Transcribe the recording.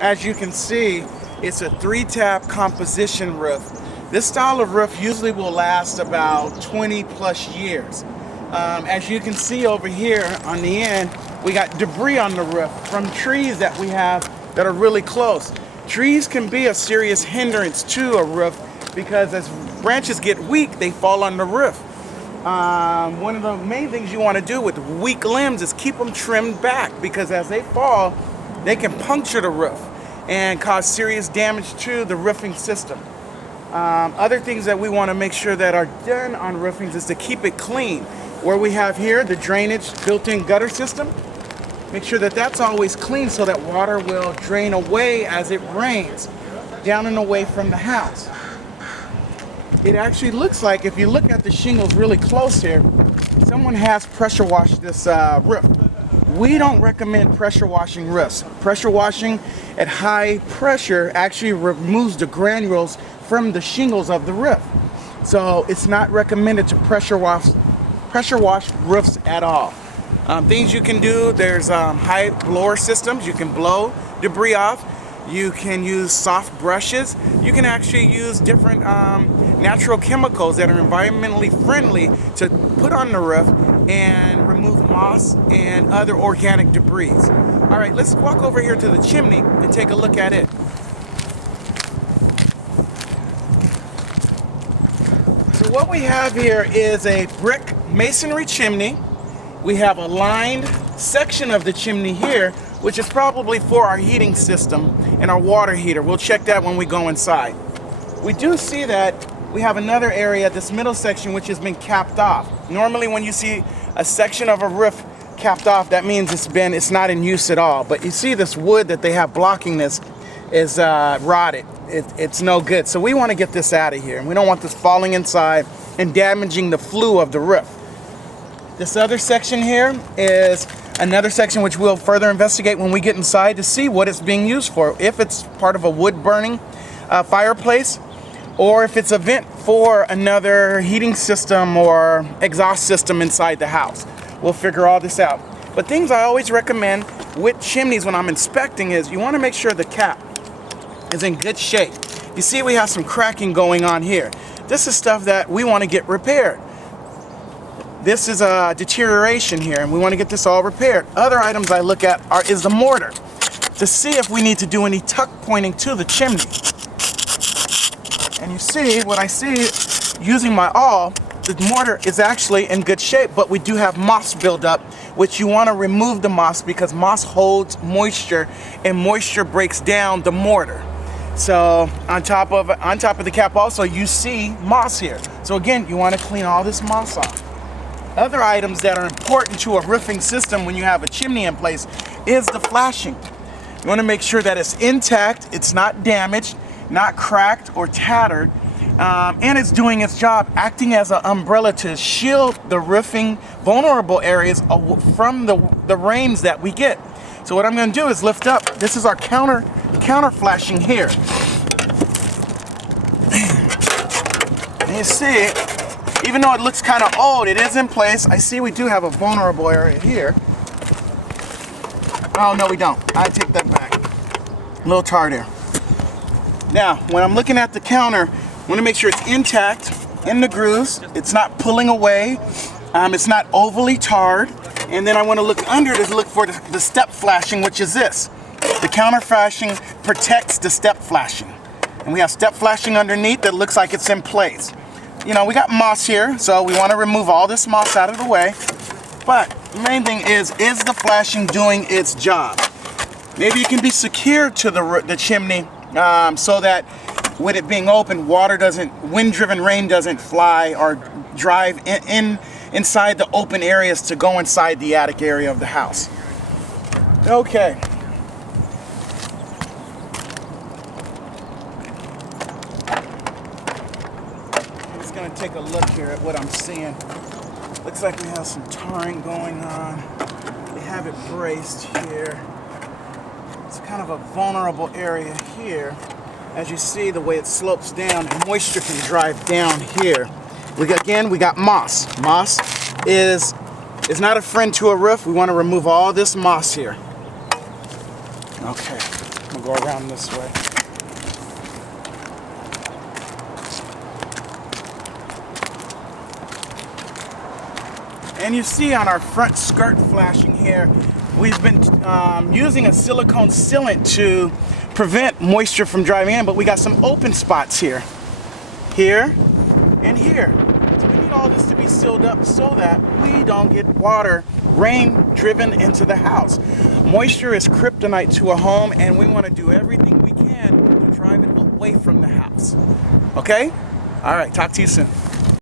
As you can see, it's a 3-tap composition roof. This style of roof usually will last about 20 plus years. As you can see over here on the end, we got debris on the roof from trees that we have that are really close. Trees can be a serious hindrance to a roof because as branches get weak, they fall on the roof. One of the main things you want to do with weak limbs is keep them trimmed back, because as they fall, they can puncture the roof and cause serious damage to the roofing system. Other things that we want to make sure that are done on roofings is to keep it clean. Where we have here the drainage built-in gutter system, make sure that that's always clean so that water will drain away as it rains down and away from the house. It actually looks like, if you look at the shingles really close here, someone has pressure washed this roof. We don't recommend pressure washing roofs. Pressure washing at high pressure actually removes the granules from the shingles of the roof. So it's not recommended to pressure wash roofs at all. Things you can do, there's high blower systems. You can blow debris off. You can use soft brushes. You can actually use different natural chemicals that are environmentally friendly to put on the roof and remove moss and other organic debris. All right, let's walk over here to the chimney and take a look at it. So what we have here is a brick masonry chimney. We have a lined section of the chimney here, which is probably for our heating system and our water heater. We'll check that when we go inside. We do see that we have another area, this middle section, which has been capped off. Normally when you see a section of a roof capped off, that means it's not in use at all. But you see this wood that they have blocking this is rotted. It's no good. So we want to get this out of here. And we don't want this falling inside and damaging the flue of the roof. This other section here is another section which we'll further investigate when we get inside to see what it's being used for. If it's part of a wood burning fireplace, or if it's a vent for another heating system or exhaust system inside the house. We'll figure all this out. But things I always recommend with chimneys when I'm inspecting is you want to make sure the cap is in good shape. You see we have some cracking going on here. This is stuff that we want to get repaired. This is a deterioration here and we want to get this all repaired. Other items I look at is the mortar to see if we need to do any tuck pointing to the chimney. And you see, what I see using my awl, the mortar is actually in good shape, but we do have moss buildup, which you want to remove the moss because moss holds moisture and moisture breaks down the mortar. So on top of the cap also you see moss here. So again, you want to clean all this moss off. Other items that are important to a roofing system when you have a chimney in place is the flashing. You want to make sure that it's intact, it's not damaged, not cracked or tattered, and it's doing its job, acting as an umbrella to shield the roofing vulnerable areas from the rains that we get. So what I'm going to do is lift up. This is our counter flashing here. And you see, even though it looks kind of old, it is in place. I see we do have a vulnerable area here. Oh, no, we don't. I take that back. A little tar there. Now, when I'm looking at the counter, I want to make sure it's intact in the grooves. It's not pulling away. It's not overly tarred. And then I want to look under to look for the step flashing, which is this. The counter flashing protects the step flashing. And we have step flashing underneath that looks like it's in place. You know, we got moss here, so we want to remove all this moss out of the way. But the main thing is the flashing doing its job? Maybe it can be secured to the chimney so that with it being open, wind-driven rain doesn't fly or drive inside the open areas to go inside the attic area of the house. Okay. I'm just going to take a look here at what I'm seeing. Looks like we have some tarring going on. They have it braced here. It's kind of a vulnerable area here. As you see, the way it slopes down, moisture can drive down here. We got moss. Moss is not a friend to a roof. We want to remove all this moss here. Okay, I'm gonna go around this way. And you see on our front skirt flashing here, we've been using a silicone sealant to prevent moisture from driving in, but we got some open spots here, and here. So we need all this to be sealed up so that we don't get rain driven into the house. Moisture is kryptonite to a home, and we want to do everything we can to drive it away from the house. Okay? All right, talk to you soon.